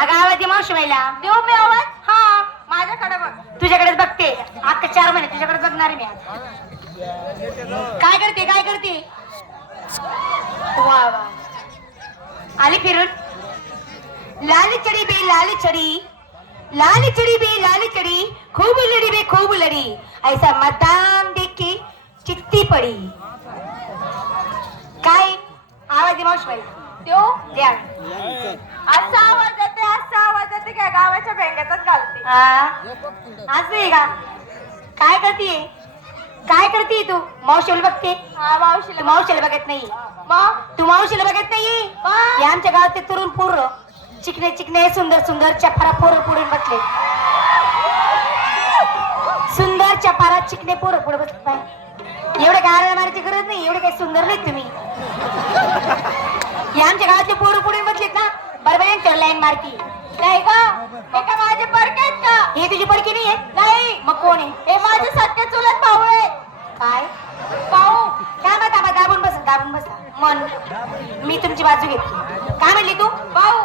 अगं आवाज दे मावशी बाईला. देऊ मी आवाज? हा. माझ्याकडे बघ. तुझ्याकडेच बघते. अख्खा चार महिने तुझ्याकडे बघणार मी आज. काय करते काय करते? वा वा. आली फिरून. लाल चढी बे लाल चढी लाल चढ़ी बे लाल चढ़ी खूब लड़ी बे खूब लड़ी. ऐसा मतदान देख के चित्ती पड़ी. काय? आवाज दे मावशी बाई देऊ द्या. असा आवाज येते असा आवाज येते काय गावाच्या भेंग्यातच घालते. हा. असं का? काय करते? काय करते तू? मावशीला बघते? हा मावशीला मावशीला बघत नाही? मग? तू मावशीला बघत नाही? हे आमच्या गावात ते तरुण पोरं. चिकणे चिकणे सुंदर सुंदर चपारा पोरं पुढे बसले. सुंदर चपारा चिकणे पोरं पुढे बसले. एवढे काय मारायची गरज नाही? एवढे काही सुंदर नाहीत तुम्ही. हे आमच्या गावातले पोरं पुढे बसलेत ना बरोबर यांच्या लाईन मारती नाही का? हे का माझे परके आहेत का? हे तुझी पडकी नाही नाही. मग कोण आहे? हे माझे सत्य चुलत भाऊ आहे काय? भाऊ थांबा थांबा दाबून बसा दाबून बसा. मन. मी तुमची बाजू घेतली. काय म्हणली तू? भाऊ.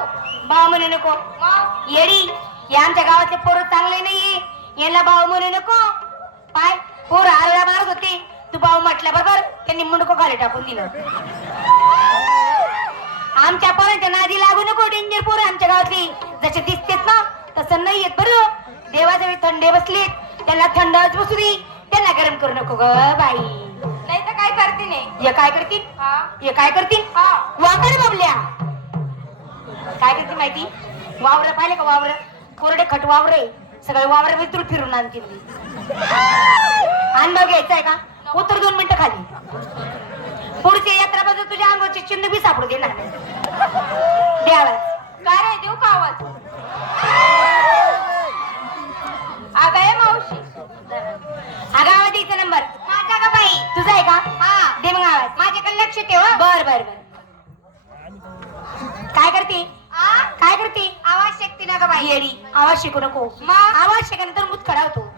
भाऊ म्हणू नको. येडी. हे आमच्या गावातले पोरं चांगले नाहीये. यांना भाऊ म्हणू नको. पाय. पोर आरडा मारत होते. तू भाऊ म्हटल्या बरोबर त्यांनी मुंडको खाली टाकून दिलं. आमच्या पोरांच्या नादी लागू नको डेंजर पोरं आमच्या गावातली जसे दिसतेत ना तसं नाही येत बरं. देवाच्या वेळी थंडे बसलेत. त्यांना थंडच बसू दे. त्यांना गरम करू नको ग बाई. नाही तर काय करते नाही हे काय करतील हा. हे काय करतील हा. वाकडे बाबल्या. काय करते माहिती? वावर पाहिले का वावर? कोरडे खट वावर सगळे वावर वितरून फिरून आणतील. अनुभव घ्यायचा आहे का? उत्तर दोन मिनिटं खाली. पुढच्या यात्रा बद्दल तुझ्या अंगाची चिन्ह बी सापडू देणार नाही द्यावा. काय रे देऊ का आवाज? अगं हे मावशी. अगं आवाज द्यायचा नंबर. माझा का बाई. तुझा आहे का? हा. दे मग आवाज. माझ्याकडे लक्ष ठेव. बर बर बर. काय करते? काय करते? आवाज शिकते ना ग बाई. येडी. आवाज शिकू नको. आवाज शिकल्यानंतर मूत खडा होतो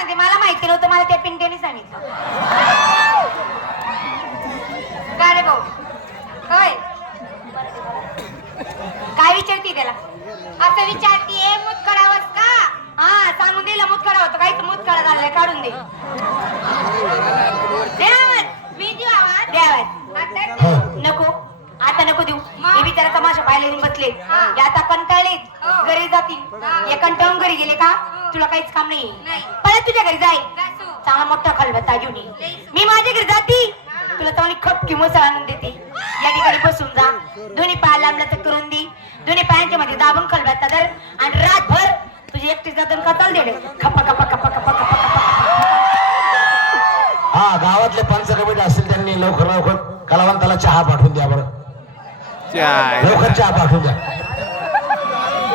सांगते मला माहिती नव्हतं मला त्या पिंट्याने सांगितलं. काय रे भाऊ होय. काय विचारते त्याला? असं विचारतीये मूत कडावस का? हा सांगून दिला मूत होतं. काहीच मूत कडा झालाय काढून दे द्यावाज मी देऊ आवाज द्यावाज नको आता नको देऊ हे तमाशा पाहायला येऊन बसले. हे. आता कंटाळलेत घरी जातील. हे कंटाळून घरी गेले का? तुला काहीच काम नाही. परत तुझ्या घरी जाय. चांगला मोठा खलबत्ता घेऊन ये. मी माझ्या घरी जाती. तुला चांगली खपकी मसाला आणून देते. या ठिकाणी बसून जा. दोन्ही पाय लांबला तर करून दे. दोन्ही पायांच्या मध्ये दाबून खलबत्ता धर. आणि रातभर तुझी एकटी जातून कताल दे खपा खपा खपा खपा खपा खपा हा गावातले पंच कमिटी असतील त्यांनी लवकर लवकर कलावंताला चहा पाठवून द्या बरं. लवकर चहा पाठवून द्या.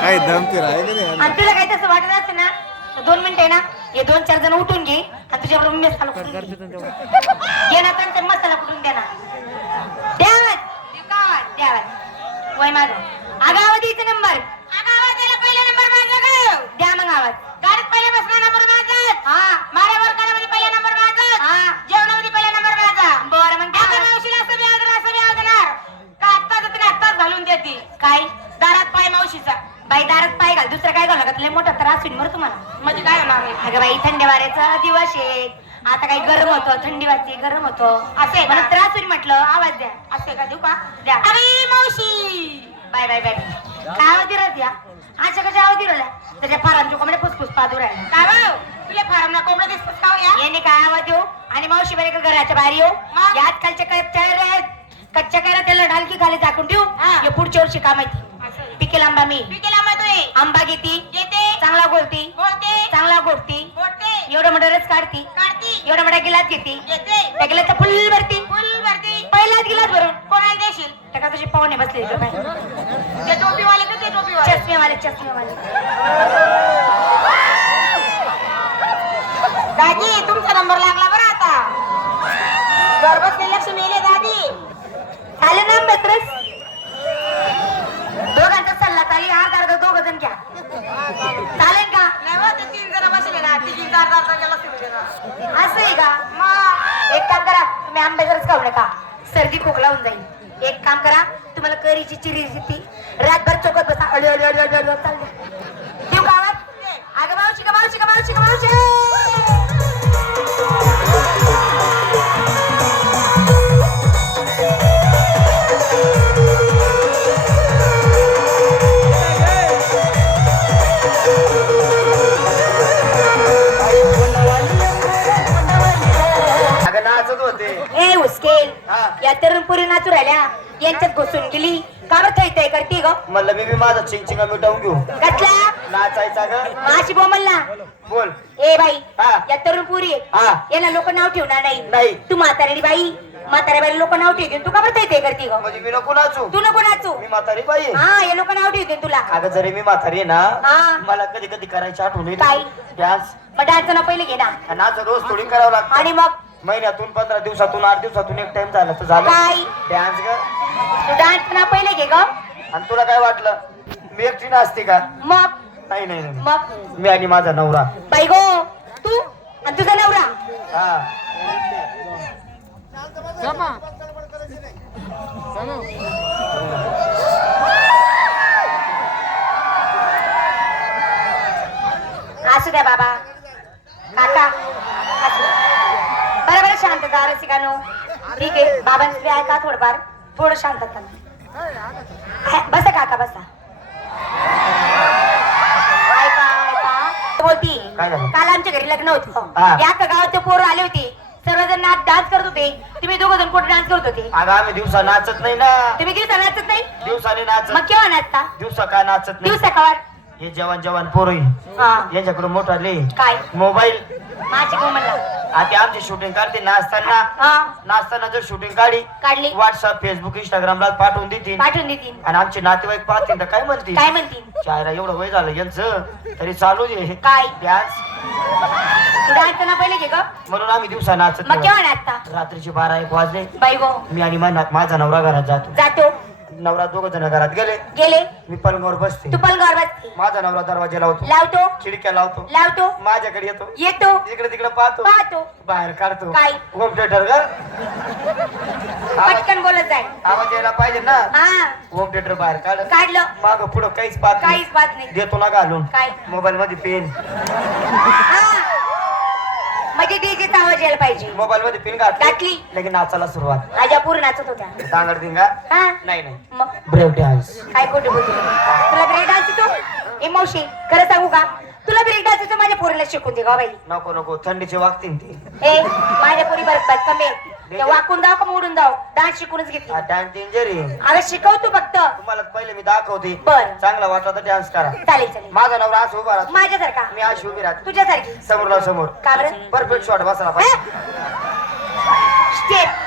काही दमते राहे का नाही? आणि तुला काही तसं वाटत असेल ना तर दोन मिनिटं आहे ना हे दोन चार जण उठून घे आणि तुझ्या बरोबर मसाला कुटून घे. ना त्यांचा मसाला कुठून द्या ना द्यावाच द्यावाच वय माझा. द्यायचा नंबर अगं आवाज द्यायला पहिला नंबर माझा ग द्या मग आवाज गाडीत पहिला बसला नंबर माझा हा माझ्या वर्गामध्ये पहिला नंबर माझा हा जेवणामध्ये पहिला नंबर माझा बरं मग द्या मावशीला असं व्याजणार असं व्याजणार का आत्ताच तुम्ही आत्ताच घालून देते काय दारात पाय मावशीचा बाई दारात पाय घाल दुसरं काय घालू का लय मोठा त्रास होईल बरं तुम्हाला. म्हणजे काय होणार अगं बाई थंडी वाऱ्याचा दिवस आहे. आता काही गरम होतं थंडी वाजते गरम होतं. असे मला त्रास होईल म्हटलं आवाज द्या. असे का? देऊ का? द्या. अरे मावशी! Bye bye bye. काय आवाज दिला द्या अशा कशा आवाज दिला त्याच्या फारांच्या कोंबड्या फुसफुस पादू राहिला काय भाऊ तुला फारांना कोंबड्या दिसतात का या? येणे काय आवाज देऊ? आणि मावशी बाई का घराच्या बाहेर येऊ? या आजकालच्या काय चार आहेत कच्च्या कैरा त्याला ढालकी खाली टाकून ठेवू? हे. पुढच्या वर्षी माहिती पिकेल आंबा मी. पिकेल आंबा तू आंबा घेती. घेते. चांगला गोडती. गोडते चांगला गोडती. गोडते एवढं मोठं रस काढती. काढती. एवढा मोठा गिलास घेते. घेते. त्या गिलासचा फुल भरती. फुल भरती. पहिलाच गिलास भरून. कोणाला देशील? त्या तुझे पाहुणे बसले ते टोपीवाले का ते टोपीवाले? चष्मेवाले चष्मेवाले. दादी तुमचा नंबर लागला बरं आता घर बसले लक्ष मेले दादी झाले ना बेत्रस दोघांचा सल्ला चालेल हा अर्ध दोघ जण घ्या चालेल का नाही हो, ते तीन चार असं आहे का? मग एक काम करा तुम्ही आंबेजरच खाऊ नका सर्दी खोकला होऊन जाईल एक काम करा तुम्हाला करीची चिरी ती रातभर चोकत बसा अडू अडू अडू अडू अडू चालते देऊ का अगं मावशी का मावशी का मावशी का मावशी नाचत होते. ए उस्केल हा. या तरुण पुरी नाचू राहिल्या. यांच्यात घुसून गेली. का बरं थै थै करते ग? म्हणलं मी बी माझा चिंचिंगा मिटवून घेऊ. कसला? नाचायचा ग. माशी बोमलला बोल. ए बाई. हा. या तरुण पुरी. हा. याला लोक नाव ठेवणार नाही. नाही. तू म्हातारी बाई म्हाताऱ्या बाई लोक नाव ठेवतील तू का बरं थै थै करते ग? म्हणजे मी नको नाचू. तू नको नाचू. मी म्हातारी बाई आहे. हा हे लोक नाव ठेवतील तुला. अगं जरी मी म्हातारी आहे हा. ना मला कधी कधी करायची आठवण काय? डान्स मग डान्स ना पहिले घे ना. नाच रोज थोडी करावं लागतं. आणि मग? महिन्यातून पंधरा दिवसातून आठ दिवसातून एक टाइम झाला. तर झालं. काय? डान्स ग तू डान्स ना पहिले घे ग. आणि तुला काय वाटलं? मी एकटी नाचते का? मग? नाही नाही नाही. मग? मी आणि माझा नवरा. बाई गो तू आणि तुझा नवरा. हा. असू द्या बाबा. काका. असू द्या. बरं बरं शांत जा रसिकानो ठीक आहे बाबांचं ऐका थोडंफार? थोडं शांतता बसा काका बसा. ऐका ऐका झालं? काल आमच्या घरी लग्न होतं. या का गावात पोरं आले होते. सर्वजण नाच डान्स करत होते. तुम्ही दोघं जण कुठे डान्स करत होते? अगं आम्ही दिवसा नाचत नाही ना. तुम्ही दिवसा नाचत नाही? दिवसाने नाचत. मग केव्हा नाचता? दिवसा काय नाचत नाही? दिवसा कवार हे जवान जवान पोरं हा. याच्याकडे मोठा ले काय? मोबाईल. माझी म्हणला आता आमची शूटिंग काढते. नाचताना. नाचताना जर शूटिंग काढी काढली. व्हॉट्सअप फेसबुक इंस्टाग्रामला पाठवून देतील पाठवून देतील आणि आमचे नातेवाईक पाहतील तर काय म्हणतील? काय म्हणतील? चायला एवढं वय झालं यांचं तरी चालू आहे काय? डान्स तू डान्स ना पहिले घे ग. म्हणून आम्ही दिवसा नाचत मग केव्हा नाही. नाचता? रात्रीचे बारा एक वाजले. बाई गो. मी आणि माझा नवरा घरात जातो. जातो. नवरा दोघ जण घरात गेले. गेले. मी पलंगावर बसते. तू पलगावर बसते. माझा नवरा दरवाजा लावतो. लावतो. खिडक्या लावतो. लावतो. माझ्याकडे येतो. येतो. इकडे तिकडे पाहतो. पाहतो. बाहेर काढतो. काय? होम थिएटर आवाज पटकन बोलत जाय. आवाज यायला पाहिजे ना. हा. होम थिएटर बाहेर काढ. काढलं. माग पुढं काहीच पाहत. काहीच बात नाही. देतो ना घालून. काय? मोबाईल मध्ये पेन म्हणजे डीजेचा आवाज यायला पाहिजे. मोबाईल मध्ये पेन घातली. घातली. लगेच नाचायला सुरुवात. आजा पूर्ण नाचत होत्या डांगर दिंगा? हा? नाही नाही. मग ब्रेक डान्स काय खोटे बोलतो? तुला ब्रेक डान्स येतो? ए मावशी खरं सांगू का? तुला ब्रेक डान्स येतो माझ्या पोरीला शिकून दे का बाई. नको नको. थंडीचे वागतील ते. ए माझ्या पोरी बरं कमी आहे. वाकून जाऊ का मोडून जाऊ डान्स शिकूनच घेतली. डान्स डेंजर आहे. अगं शिकव तू फक्त. तुम्हाला पहिले मी दाखवते. बरं. चांगला वाटला तर डान्स करा. चालेल चालेल. माझा नवरा असं उभा राहतो. माझ्यासारखा. मी अशी उभी राहते. तुझ्यासारखी. समोरला समोर. का बरं? परफेक्ट शॉट बसला पाहिजे. स्टेप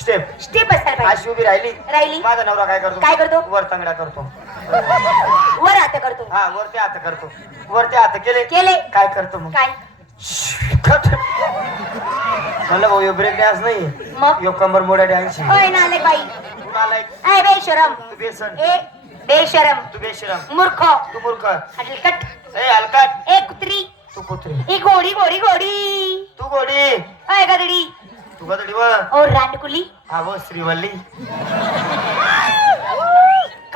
स्टेप स्टेप पाहिजे. अशी उभी राहिली. राहिली. माझा नवरा काय करतो? काय करतो? वर तंगड्या करतो. वर आता करतो. हा वरती हात करतो. वरती हात केले. केले. काय करतो मग? काय. म्हणलं भाऊ यो ब्रेक डान्स नाही. मग? यो कंबर मोड्या डान्स होय ना आले बाई. कुणाला ए बेशरम. तू बेसन. ए बेशरम. तू बेशरम. मूर्ख. तू मूर्ख. हलकट. ए हलकाट. ए कुत्री. तू पुत्री ए घोडी घोडी घोडी तू गोडी. अय गदडी. तू गदडी व. ओ रांडकुली हा व श्रीवल्ली.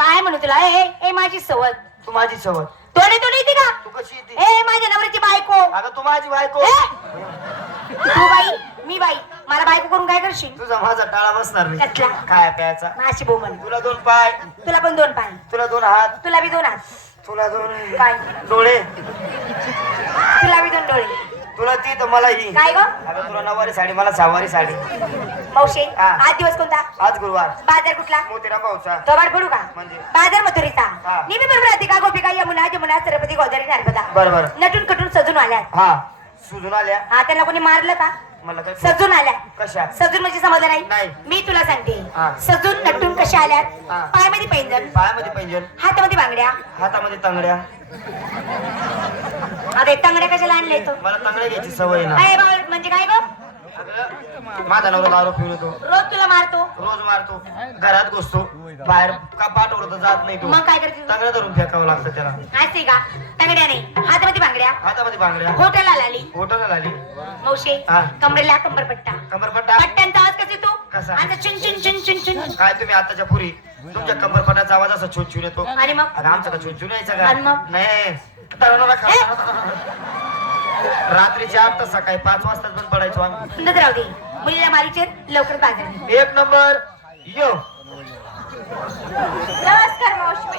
काय म्हणू तुला? ए ए माझी सवत तू माझी सवत तोडे तोडे येते का? तू कशी येते? ए माझ्या नवऱ्याची बायको. अगं तू माझी बायको. ए! तू बाई. मी बाई मला बायको करून काय करशील? तुझा माझा टाळा बसणार नाही. कसला? काय प्यायचा. माशी बोमन तुला दोन पाय. तुला पण दोन पाय. तुला दोन हात. तुला बी दोन हात. तुला दोन काय? डोळे. तुला बी दोन डोळे. तुला ती तर मला ही काय ग? अगं तुला नवारी साडी मला सहावारी साडी. मावशे हा. आज दिवस कोणता? आज गुरुवार. बाजार कुठला? मोतीराम भाऊचा. थोबाड पडू का? म्हणजे? बाजार मथुरीचा. हा. मी बी बरोबर राहते का गोपिका यमुना जमुना सरस्वती गोदावरी नर्मदा बरं बरं. नटून कटून सजून आल्यात. हा. सुजून आल्या. हा त्यांना कोणी मारलं का? मला काय सजून आल्या. कशा? सजून म्हणजे समजलं नाही. नाही. मी तुला सांगते. हा. सजून नटून कशा आल्यात? हा. पायामध्ये पैंजण. पायामध्ये पैंजण. हातामध्ये बांगड्या. हातामध्ये तांगड्या. आता हे तांगड्या कशाला आणले तो मला तांगड्या घ्यायची सवय ना अरे म्हणजे काय गं? माझा नवरा दारू येतो. रोज तुला मारतो? रोज मारतो. घरात घुसतो. बाहेर का पाठवलं तर जात नाही तो. मग काय करते? तांगड्या धरून फेकावं लागतं त्याला. असते का? तांगड्या नाही. हातामध्ये बांगड्या? हातामध्ये बांगड्या. होटला आली होटल आली मौशे हा. कमरेला कंबरपट्टा. कमरपट्टा पट्ट्यांचा आवाज कसा येतो? कसा? आता चुन चुन चुन चुन चुन काय तुम्ही आताच्या पुरी? तुमच्या कंबरपणाचा आवाज असा छोचून येतो. आणि मग? आमचा का छोचून यायचा आणि का मग? नाही. तरारा खा. रात्रीचे आठ तास सकाळी पाच वाजता पण पडायचो आम्ही. सुंदर राहू दे. मुलीला मारीचे लवकर बाजार. एक नंबर. यो. नमस्कार मावशी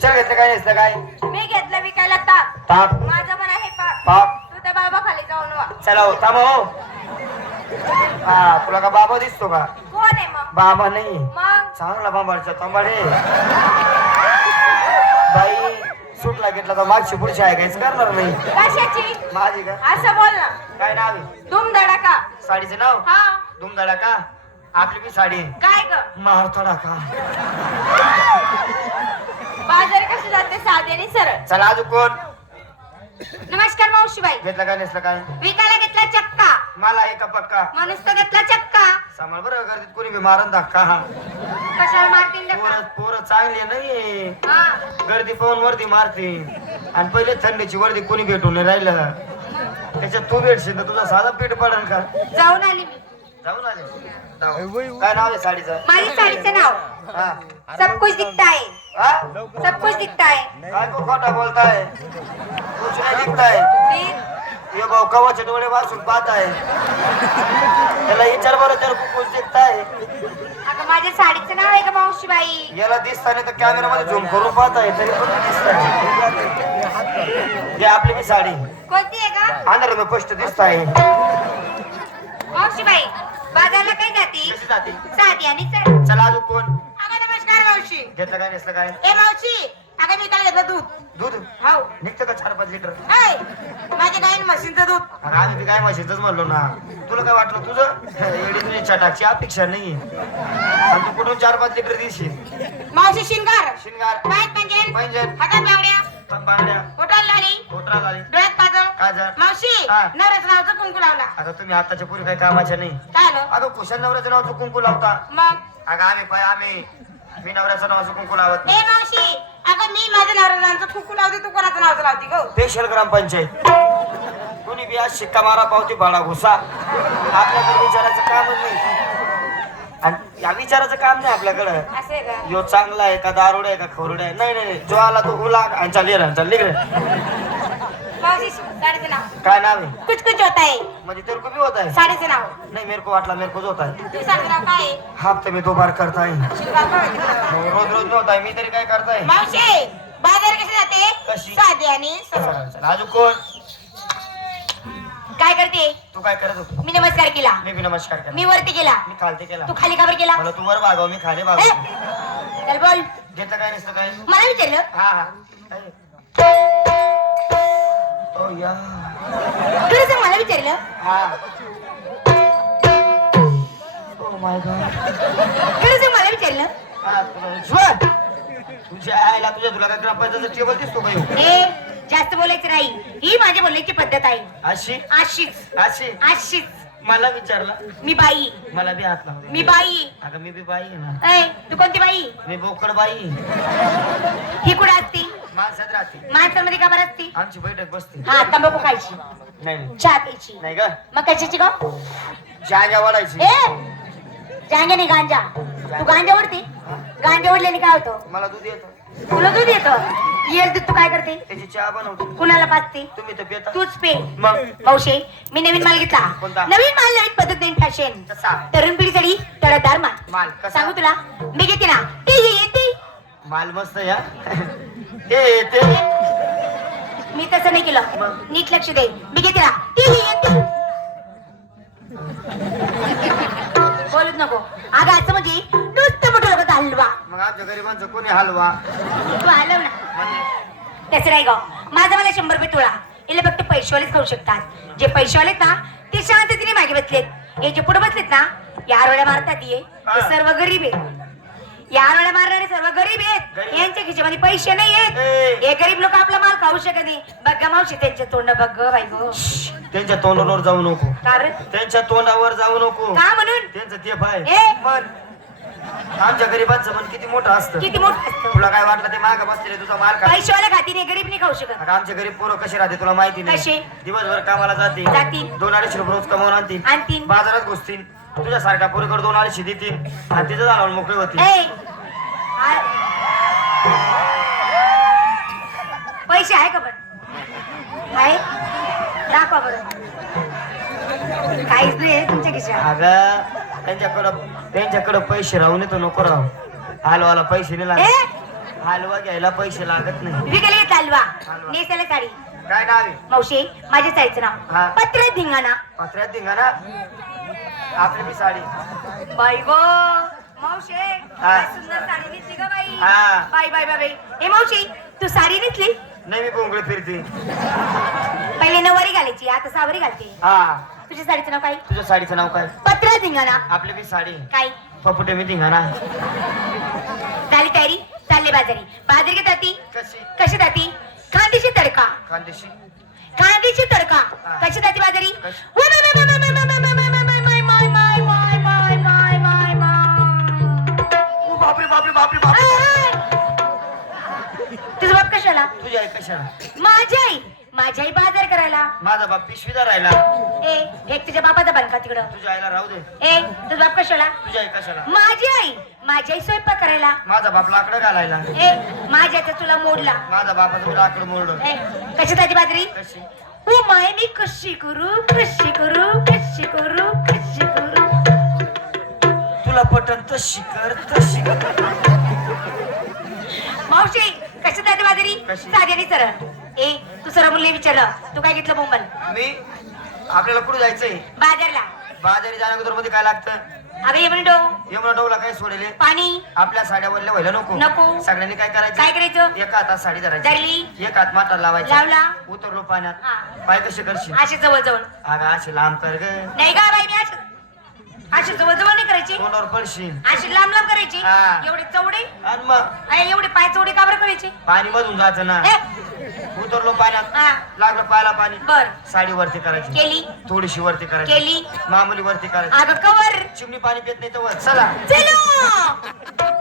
चल घेतलं काय नसतं काय? मी घेतलं विकायला ताक. ताप माझं पण आहे पाक. पाप तू त्या बाबा खाली जाऊन वा. चला हो थांबा हो. हा तुला का बाबा दिसतो का? कोण आहे मग? बाबा नाही. मग? चांगला बांबाडचा तांबाडे सुटला घेतला तर मागची पुढची आहे काहीच करणार नाही. कशाची? माझी का? असं बोल ना. काय नाव? आहे धूम धडाका साडीचं नाव? हा. धुमधडा का? आपली बी साडी? आहे. काय ग? मारतोडा का? बाजार कशी जाते? साधी आणि सरळ. चला अजून कोण? नमस्कार मावशीबाई. घेतला काय नसलं काय विकायला घेतला चक्का. मला आहे का पक्का माणूस तर घेतला चक्का. सांभाळ बरं गर्दीत कोणी बी मारण धक्का. हा कशाला मारतील पोरं? पोरं चांगली नाही हा. गर्दी पाहून वर्दी मारते आणि पहिले थंडीची वर्दी कोणी भेटून नाही राहिलं? त्याच्यात तू भेटशील तर तुझा साधा पेट पडेल का? जाऊन आली मी. जाऊन आले? जाऊ. काय नाव आहे साडीचं? माझी साडीचं नाव. हा. सब कुछ दिखता है. हा? सब कुछ दिखता है. काय तू खोटा बोलताय? कुछ नाही दिखताय. फिर ये भाऊ कवाचे डोळे वाचून पाहत आहे त्याला विचार बरं तर कुछ दिखताय अगं माझ्या साडीचं नाव आहे का मावशीबाई? याला दिसताना तर कॅमेरा मध्ये झूम करून पाहत आहे तरी पण दिसत हे आपली मी साडी. कोणती आहे का अंधार मी स्पष्ट दिसत आहे मावशीबाई बाजारला काय जाते? कशी जाते? साधी आणि चला अजून कोण? अगं नमस्कार मावशी. घेतलं काय नसलं काय? ए मावशी अगं मी त्याला घेतलं दूध. दूध? हो. निघतं का चार पाच लिटर? ऐ, माझ्या गाईन म्हशींचं दूध? आम्ही बी काय म्हशीचंच म्हणलो ना. तुला काय वाटलं तुझं? एवढी तुझी चटाकची अपेक्षा नाही आणि तू कुठून चार पाच लिटर देशील? मावशी शिंगार. शिंगार. पायात पंजन पैंजण. हातात बावड्या. बांगड्या पोटाला लाली कोटरा झाली डोळ्यात काजळ काजळ. मावशी हा. नवऱ्याचं नावचं कुंकू लावला. अगं तुम्ही आताच्या पूर्वी काही कामाच्या नाही. काय आलं? अगं कुशल नवऱ्याचं नाव तू कुंकू लावता. मग? अगं आम्ही पाय आम्ही. मी नवऱ्याचं नाव कुंकू लावत ए मावशी अगं मी माझ्या नवऱ्याचं कुंकू लावते तू कोणाचं नावचं लावते गो? स्पेशल ग्रामपंचायत. कोणी बी आज शिक्का मारा पावती भाडा घुसा. आपल्याकडे विचारायचं कामच नाही. आणि या विचाराचं काम नाही आपल्याकडं. आहे यो चांगला आहे का दारुड आहे का खवरुड आहे? नाही नाही. जो आला तो उला आणि चाल रे, चाल रे. काय नाव आहे? कुछ कुछ होता है म्हणजे तेरे को भी होता है साडीचं नाव. नहीं मेरे को वाटला मेरे को होता है तू साडीचं नाव काय आहे? हफ्ते में दो बार करता है रोज रोज होता है मी तरी काय करताय? मावशी बाजार कशी जाते? कशी? साधी आणि. अजून कोण? काय करते? तू काय करत होती? मी नमस्कार केला. मी बी नमस्कार केला. मी वरती गेला मी खालते केला. तू खाली काबर केला? मला तू वर भागव मी खाली भागव. चल बोल. घेतलं काय नसतं काय? मला विचारलं? हा हा. ओ या. मला विचारलं? हा. ओ माय गॉड खरं सांग मला विचारलं? हा तुला तुझ्या आईला तुझ्या तुला काय ग्रामपंचायतचा टेबल दिसतो का ह्यो? ए जास्त बोलायचं नाही. ही माझी बोलण्याची पद्धत आहे. अशी? अशीच. अशी? अशीच. मला विचारला? Me by. मला बी हात लावला. Me by. अगं मी बी बाई आहे ना. ऐ तू कोणती बाई? मी बोकड बाई. ही कुठं असते? माणसात राहते. माणसांमध्ये का बरं असते? आमची बैठक बसते. हा तंबाखू खायची. नाही. चहा प्यायची. नाही का मग कशाची जाग्या वाढायची ए गांजा नाही गांजा. तू गांजा ओढते गांजा ओढल्याने काय होतं? मला दूध येतं. तुला दूध येतं? दूध तू काय करते? त्याची चहा बनवतो. कुणाला पाचते तुम्ही तर पिता. तूच पे. मग? मावशे मी नवीन माल घेतला. कोणता? नवीन माल नवीन पद्धत नवीन फॅशन कसा? तरुण पिढीसाठी तडतदार माल. माल कसा? सांगू तुला? मी घेते ना. ती येते माल मस्त या ते ते. मी तसं नाही केलं. नीट लक्ष दे. मी घेते ना. ती येते बोलूच नको. अगं असं म्हणजे मग आमच्या गरिबांचं कोणी हलवा? तू हलव ना. म्हणजे? तसं नाही ग? माझा मला शंभर रुपये तुळा. याला फक्त पैशावालेच खाऊ शकतात. जे पैशावालेत ना ते शांततेने मागे बसलेत. हे जे पुढे बसलेत ना या आरोड्या मारतात ये ते सर्व गरीब आहेत. या आरोड्या मारणारे सर्व गरीब आहेत. यांच्या खिशामध्ये पैसे नाही. आहेत. हे गरीब लोक आपला माल खाऊ शकत नाही. बघ मावशी त्यांचे तोंड बघ ग बाई गो. त्यांच्या तोंडावर जाऊ नको. का बरं? त्यांच्या तोंडावर जाऊ नको. का म्हणून? त्यांचं ते पाय. ए. आमच्या गरिबांचं मन किती मोठं असतं. किती मोठं असतं? तुला काय वाटलं ते माग बसलेले तुझा माल खा पैशावाल्या खातीने गरीब नाही खाऊ शकत. आमचे गरीब पोरं कसे राहते तुला माहिती? नाही. दिवसभर कामाला जाते जातील. दोन अडीचशे रुपये रोज कमावून आणतील. आणतील. बाजारात घुसतील. तुझ्यासारख्या पोरीकडे दोन आळशी देतील. आणि तिचं झालं मोकळी होती ए! आ- पैसे आहे का पण आहे? दाखवा बरं. काहीच नाही आहे तुमच्या खिशात. अगं त्यांच्याकडं त्यांच्याकडं पैसे राहू नये तर नको राहू. हलवाला पैसे नाही लागत. हलवा घ्यायला पैसे लागत नाही. विकले चालवा नेसायला साडी. काय नाव आहे? मावशी माझ्या साडीचं. नाव. पत्र धिंगाणा. पत्र्यात धिंगा ना आपली बी साडी. बाई गो मावशी काय सुंदर साडी नेसली ग बाई. हा. बाई बाई बाई बाई. ए मावशी तू साडी नेसली? नाही मी बोंगळे फिरते. पहिले नववारी घालायची आता सावरी घालते. हा. तुझ्या साडीचं नाव काय तुझ्या साडीचं नाव काय पत्र धिंगाणा आपली बी साडी काय पपुटे मी धिंगा ना झाली तयारी चालले बाजारी बाजारी घेत जाती कशी कशी जाती कांद्याची तडका खानदेशी कांद्याची तडका हा. कशी जाती बाजारी कशी? ओ बापरे बापरे बापरे बापरे आय. तुझा बाप कशाला तुझी आई कशाला माझी आई माझी आई बाजार करायला. माझा बाप पिशवीदा राहिला. ए एक तुझ्या बापाचा बनका तिकडं. तुझ्या आईला राहू दे. ए तुझा बाप कशाला? तुझी आई कशाला? माझी आई माझी आई स्वयंपाक करायला. माझा बाप लाकडं घालायला. ए माझ्याचा तुला मोडला. माझा बापाचं मी लाकडं मोडलं. ए कशी जाती बाजरी? कशी? ओ माय मी कशी करू कशी करू कशी करू कशी करू? तुला पटन तशी कर तशी कर. मावशी कशी जाते बाजरी? कशी? साधी आणि सरळ. ए तू सरळ मुली विचारलं. तू काय घेतलं बोंबल? मी? आपल्याला कुठे जायचंय? बाजारला. बाजारी जाण्याअगोदरमध्ये काय लागतं? अगं ये म्हणतो यमुना डोला काय सोडेले? पाणी. आपल्या साड्या वरल्या व्हायला नको. नको. सगळ्यांनी काय काय करायचं? करायचं एका हातात साडी धरायची. धरली. एक हात माटा लावायचा. लावला. उतरलो पाण्यात. हा. पाय कसे करशील? अशी जवळ जवळ अगं अशी लांब कर ग. नाही का बाई मी अशी अशी जवळ जवळ नाही करायची. तोंडावर पडशील. अशी लांब लांब करायची. हा. एवढे चौडे. आणि मग? अरे एवढे पाय चौडे का बरं करायचे? पाणी मधून जायचं ना. ए उतरलो पाण्यात. लागलं पायाला पाणी. बर. साडी वरती करायची. केली. थोडीशी वरती करायची. केली. मामुली वरती करायची. अगं कवर. चिमणी पाणी पित नाही तर वर. चला. चलो.